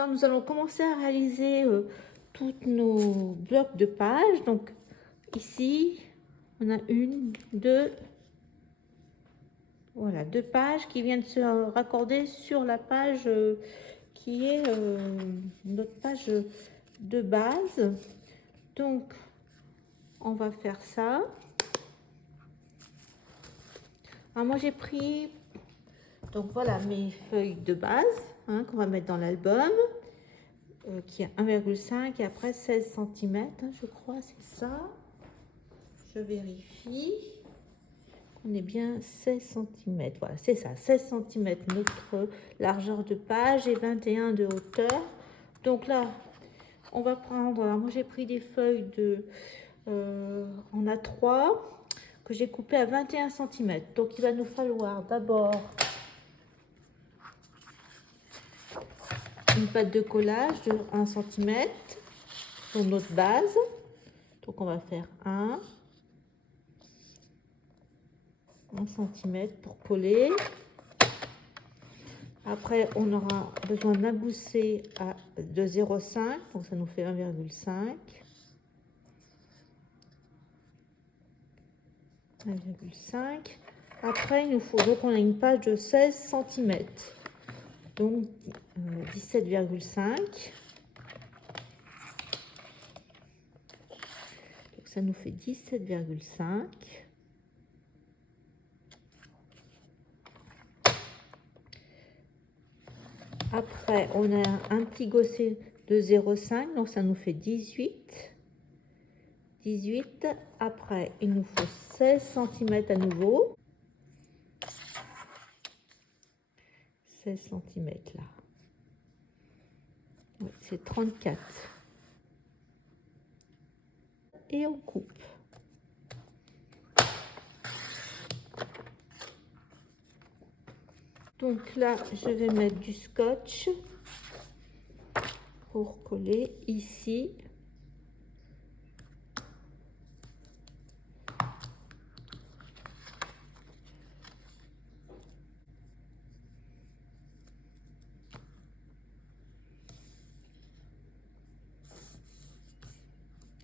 Alors, nous allons commencer à réaliser tous nos blocs de pages. Donc, ici, on a une, deux, voilà, deux pages qui viennent se raccorder sur la page qui est notre page de base. Donc, on va faire ça. Alors, moi, j'ai pris, donc voilà, mes feuilles de base qu'on va mettre dans l'album. Qui est 1,5 et après 16 cm, je crois, c'est ça. Je vérifie. On est bien 16 cm. Voilà, c'est ça, 16 cm notre largeur de page et 21 de hauteur. Donc là, on va prendre, alors moi j'ai pris des feuilles de, on a 3 que j'ai coupé à 21 cm. Donc il va nous falloir d'abord une pâte de collage de 1 cm sur notre base. Donc on va faire 1 cm pour coller. Après on aura besoin d'un gousset de 0,5, donc ça nous fait 1,5. 1,5. Après il nous faut, donc on a une page de 16 cm, donc 17,5. Donc ça nous fait 17,5. Après, on a un petit gosset de 0,5, donc ça nous fait 18. 18. Après, il nous faut 16 cm à nouveau. 16 cm là. Oui, c'est 34. Et on coupe. Donc là, je vais mettre du scotch pour coller ici.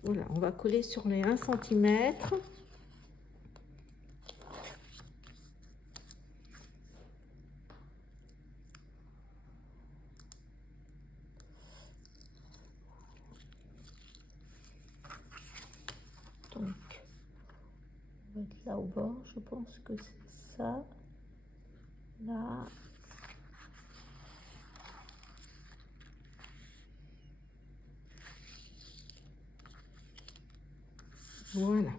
Voilà, on va coller sur les 1 cm. Donc, on va être là au bord, je pense que c'est ça. Là. Voilà.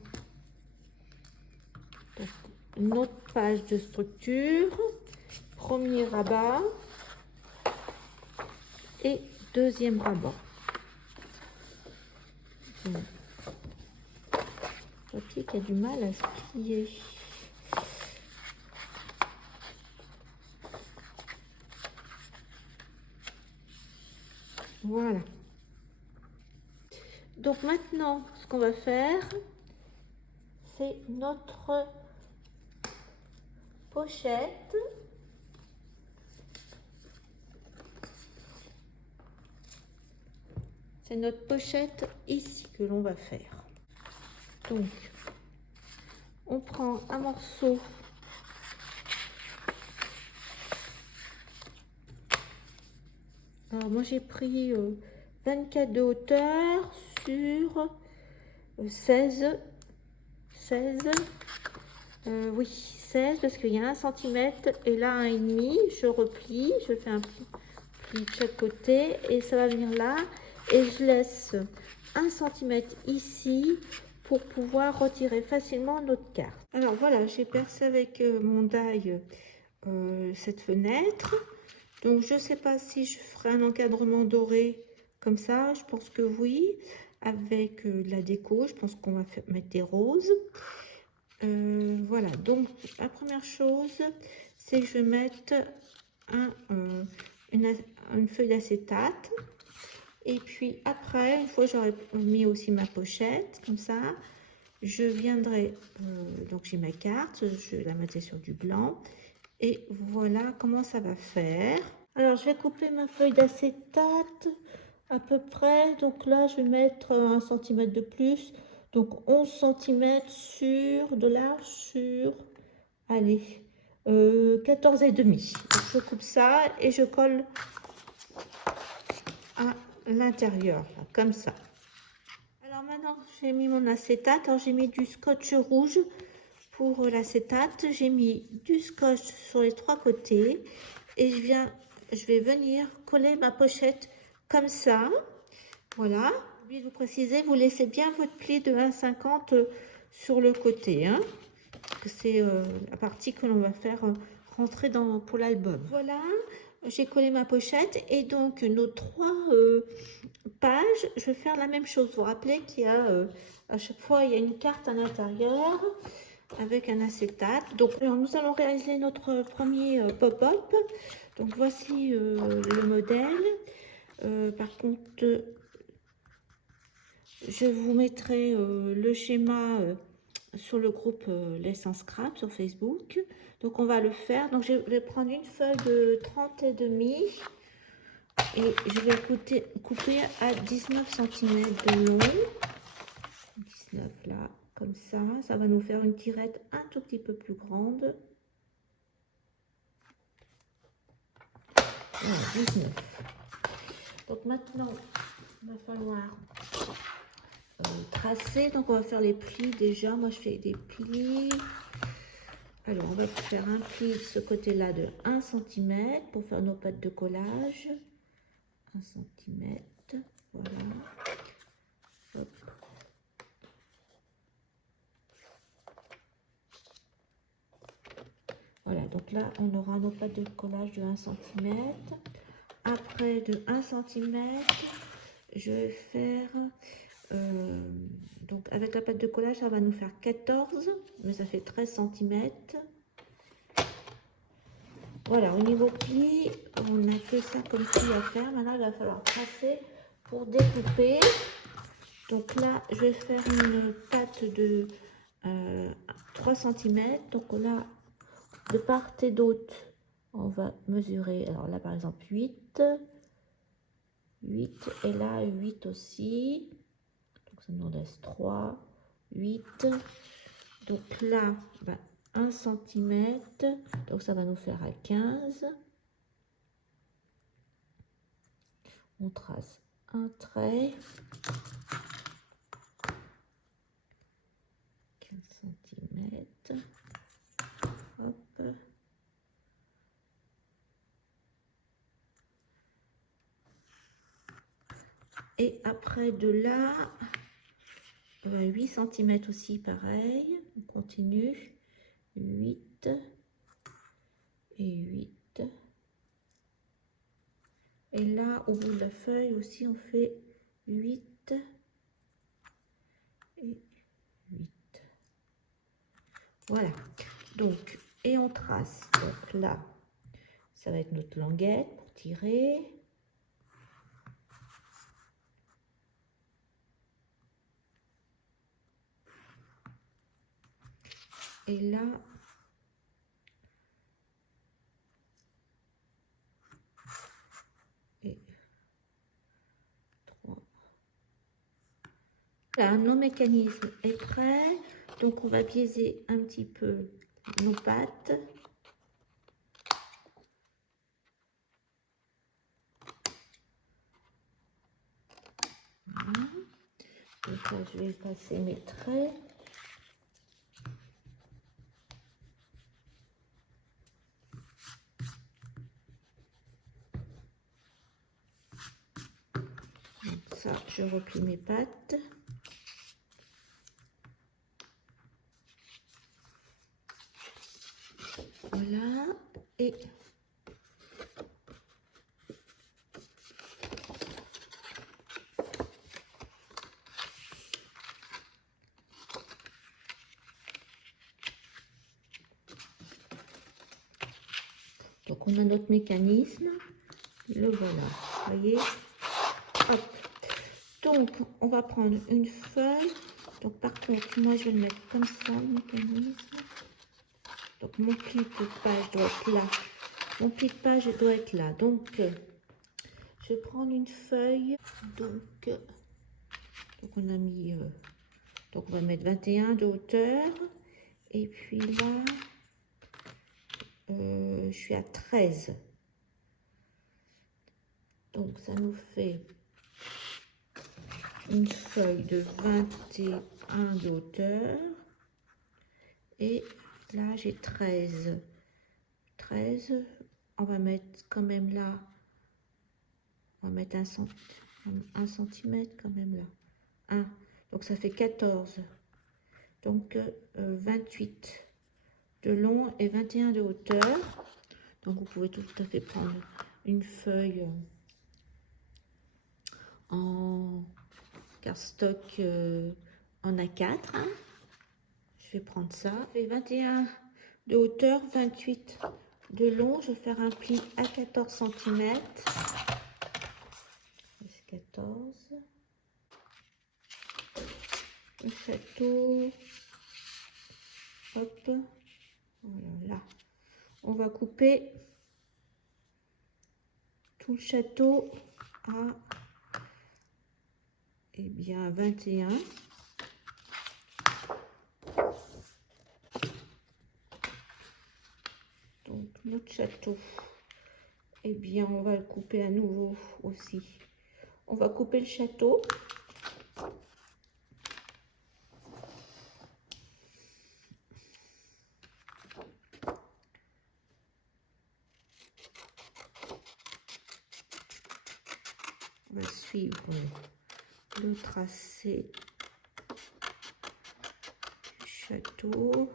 Donc, une autre page de structure. Premier rabat. Et deuxième rabat. Le papier qui a du mal à se plier. Voilà. Donc maintenant, ce qu'on va faire, c'est notre pochette. C'est notre pochette ici que l'on va faire. Donc, on prend un morceau alors moi j'ai pris 24 de hauteur sur 16. Oui, 16 parce qu'il y a 1 cm et là 1,5. Je replie, je fais un pli de chaque côté et ça va venir là. Et je laisse 1 cm ici pour pouvoir retirer facilement notre carte. Alors voilà, j'ai percé avec mon die cette fenêtre. Donc je ne sais pas si je ferai un encadrement doré comme ça. Je pense que oui. Avec de la déco, je pense qu'on va mettre des roses. Voilà, donc la première chose, c'est que je vais mettre une feuille d'acétate. Et puis après, une fois j'aurai mis aussi ma pochette, comme ça, je viendrai, donc j'ai ma carte, je la mettrai sur du blanc. Et voilà comment ça va faire. Alors, je vais couper ma feuille d'acétate à peu près. Donc là, je vais mettre 1 cm de plus. Donc 11 cm sur de large sur, allez, 14,5. Donc, je coupe ça et je colle à l'intérieur, comme ça. Alors maintenant, j'ai mis mon acétate. Alors, j'ai mis du scotch rouge pour l'acétate. J'ai mis du scotch sur les 3 côtés. Et je vais venir coller ma pochette comme ça. Voilà. Oublié de vous préciser, vous laissez bien votre pli de 1,50 sur le côté. Hein, c'est la partie que l'on va faire rentrer pour l'album. Voilà, j'ai collé ma pochette. Et donc, nos 3 pages, je vais faire la même chose. Vous vous rappelez qu'il y a à chaque fois, il y a une carte à l'intérieur avec un acétate. Donc, alors, nous allons réaliser notre premier pop-up. Donc, voici le modèle. Par contre, je vous mettrai le schéma sur le groupe l'essence scrap sur Facebook. Donc, on va le faire. Donc, je vais prendre une feuille de 30,5 et je vais couper à 19 cm de long. 19 là, comme ça. Ça va nous faire une tirette un tout petit peu plus grande. Voilà, 19. Donc maintenant, il va falloir tracer. Donc on va faire les plis déjà. Moi je fais des plis. Alors on va faire un pli de ce côté-là de 1 cm pour faire nos pattes de collage. 1 cm. Voilà. Hop. Voilà, donc là on aura nos pattes de collage de 1 cm. Après de 1 cm, je vais faire, donc avec la pâte de collage, ça va nous faire 14, mais ça fait 13 cm. Voilà, au niveau pli, on n'a que ça comme pli à faire. Maintenant, il va falloir tracer pour découper. Donc là, je vais faire une pâte de 3 cm. Donc là, de part et d'autre, on va mesurer. Alors là, par exemple, 8 et là 8 aussi, donc ça nous laisse 3, 8, donc là 1 cm, donc ça va nous faire à 15. On trace un trait, 15 cm, hop. Et après de là, 8 cm aussi pareil, on continue, 8 et 8. Et là, au bout de la feuille aussi, on fait 8 et 8. Voilà. Donc, et on trace. Donc là, ça va être notre languette pour tirer. Et là, et 3. Voilà, nos mécanismes est prêt. Donc, on va biaiser un petit peu nos pattes. Voilà. Donc là, je vais passer mes traits. Donc ça, je replie mes pattes. Voilà. Et donc on a notre mécanisme, le voilà, vous voyez. Hop. Donc on va prendre une feuille. Donc par contre, moi je vais le mettre comme ça, le mécanisme. Donc mon pli de page doit être là, Mon pli de page doit être là. Donc, je vais prendre une feuille. Donc on a mis... donc, on va mettre 21 de hauteur. Et puis là, je suis à 13. Donc, ça nous fait une feuille de 21 de hauteur. Et là, j'ai 13. 13. On va mettre quand même là. On va mettre 1 centimètre quand même là. 1. Donc, ça fait 14. Donc, 28 de long et 21 de hauteur. Donc, vous pouvez tout à fait prendre une feuille en cardstock en A4. Hein. Je vais prendre ça. Et 21 de hauteur, 28 de long. Je vais faire un pli à 14 cm. 14. Le château. Hop. Voilà. On va couper tout le château à, eh bien, 21. Donc, notre château, eh bien, on va le couper à nouveau aussi. On va couper le château. On va suivre le tracé du château.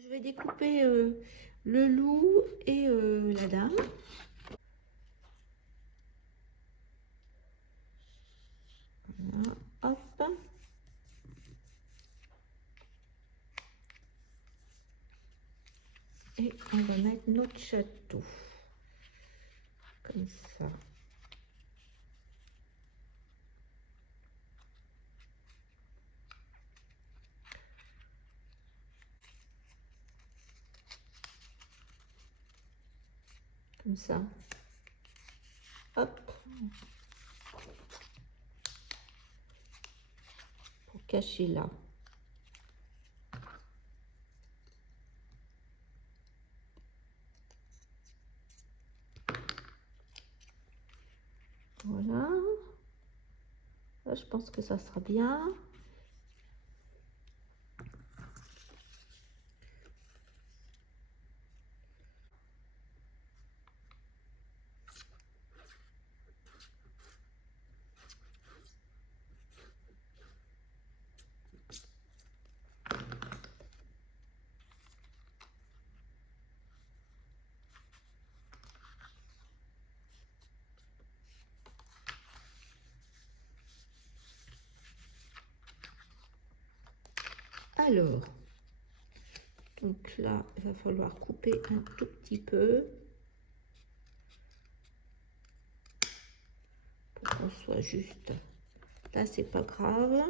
Je vais découper le loup et la dame. Voilà, hop. Et on va mettre notre château. Comme ça. Comme ça. Hop. Pour cacher là. Voilà. Là, je pense que ça sera bien. Alors, donc là, il va falloir couper un tout petit peu pour qu'on soit juste. Là, c'est pas grave.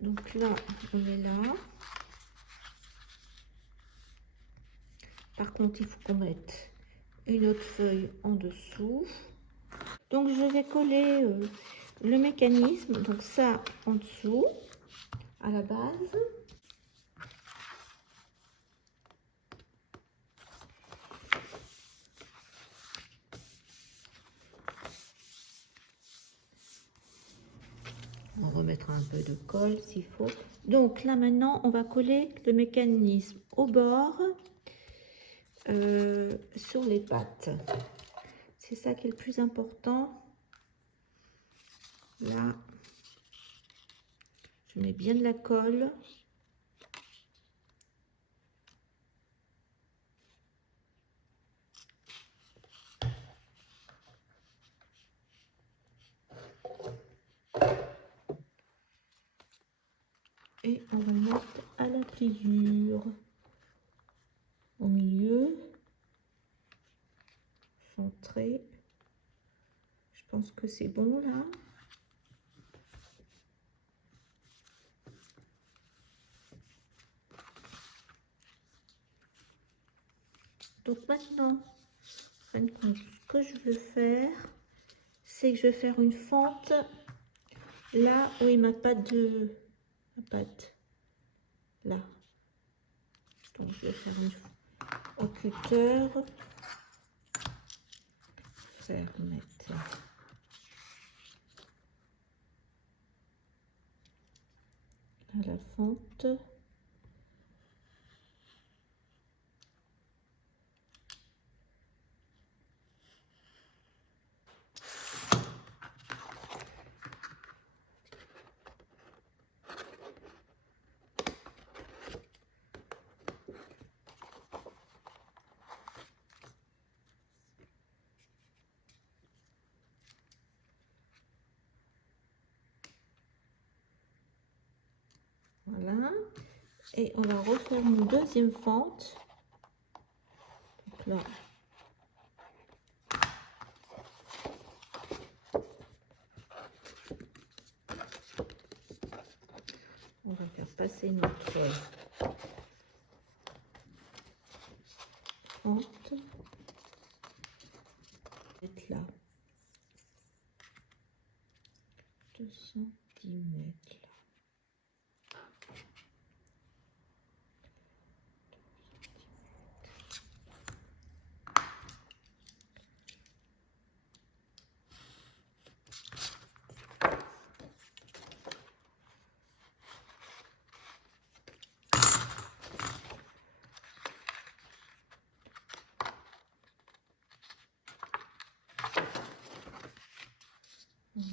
Donc là, on est là. Par contre, il faut qu'on mette une autre feuille en dessous. Donc, je vais coller le mécanisme, donc ça en dessous. à la base. On remettra un peu de colle s'il faut. Donc là maintenant, on va coller le mécanisme au bord sur les pattes. C'est ça qui est le plus important. Là, je mets bien de la colle. Et on va mettre à la pliure au milieu, centré. Je pense que c'est bon là. Donc maintenant, ce que je veux faire, c'est que je vais faire une fente là où il m'a pas de pâte là. Donc je vais faire une au cutter, faire mettre à la fente. Voilà, et on va refaire une deuxième fente. Donc là, on va faire passer notre fente. Mettre là 2 cm.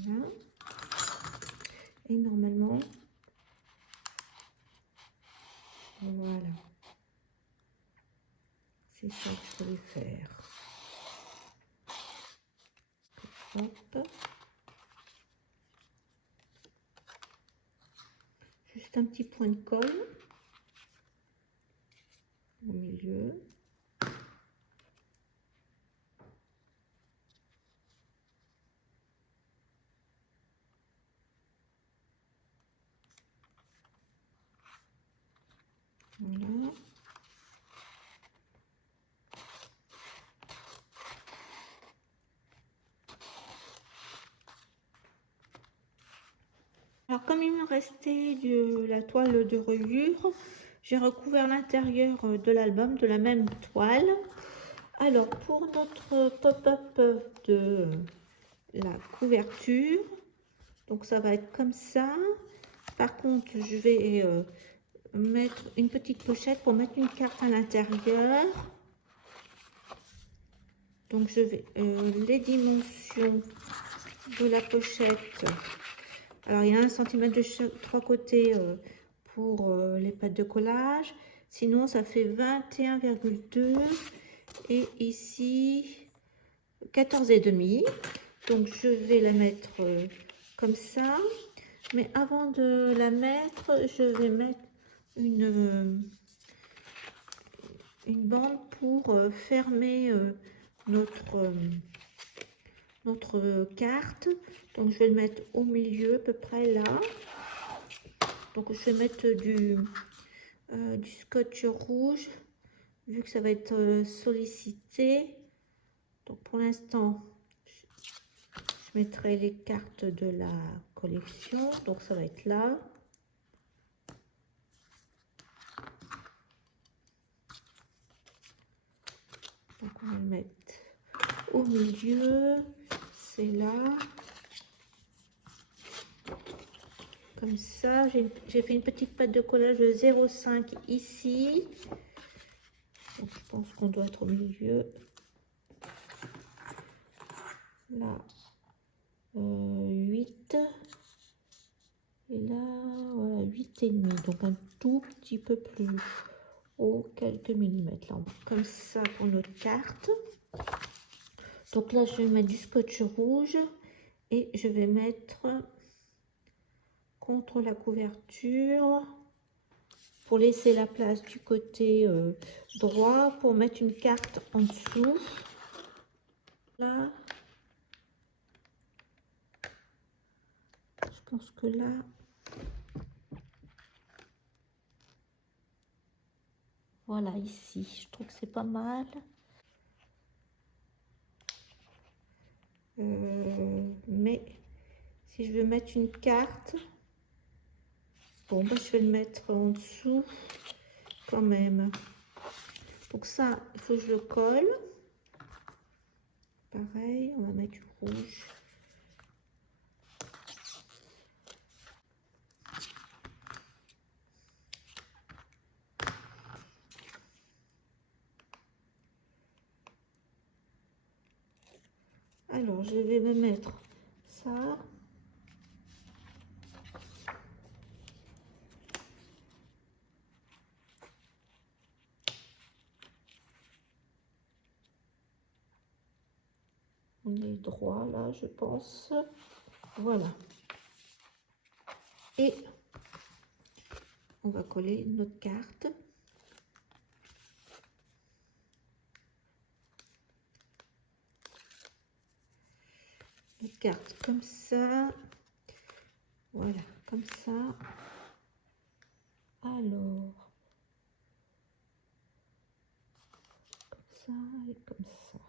Voilà. Et normalement, voilà. C'est ça que je voulais faire. Hop. Juste un petit point de colle au milieu. Voilà. Alors comme il me restait de la toile de reliure, j'ai recouvert l'intérieur de l'album de la même toile. Alors pour notre pop-up de la couverture, donc ça va être comme ça. Par contre, je vais mettre une petite pochette pour mettre une carte à l'intérieur. Donc je vais les dimensions de la pochette. Alors il y a 1 cm de chaque, 3 côtés pour les pattes de collage. Sinon ça fait 21,2 et ici 14,5. Donc je vais la mettre comme ça. Mais avant de la mettre, je vais mettre une bande pour fermer notre carte. Donc je vais le mettre au milieu, à peu près là. Donc je vais mettre du scotch rouge, vu que ça va être sollicité. Donc pour l'instant, je mettrai les cartes de la collection. Donc ça va être là. Donc on va le mettre au milieu, c'est là. Comme ça, j'ai fait une petite pâte de collage de 0,5 ici. Donc je pense qu'on doit être au milieu. Là, 8. Et là, voilà, 8,5. Donc un tout petit peu plus haut, quelques millimètres. Là, comme ça pour notre carte. Donc là, je vais mettre du scotch rouge et je vais mettre contre la couverture pour laisser la place du côté droit pour mettre une carte en dessous. Là, je pense que là, voilà, ici, je trouve que c'est pas mal. Mais si je veux mettre une carte, bon, bah, je vais le mettre en dessous quand même. Donc ça, il faut que je le colle. Pareil, on va mettre du rouge. Alors, je vais me mettre ça. On est droit là, je pense. Voilà. Et on va coller notre carte. Notre carte comme ça. Voilà, comme ça. Alors, comme ça et comme ça.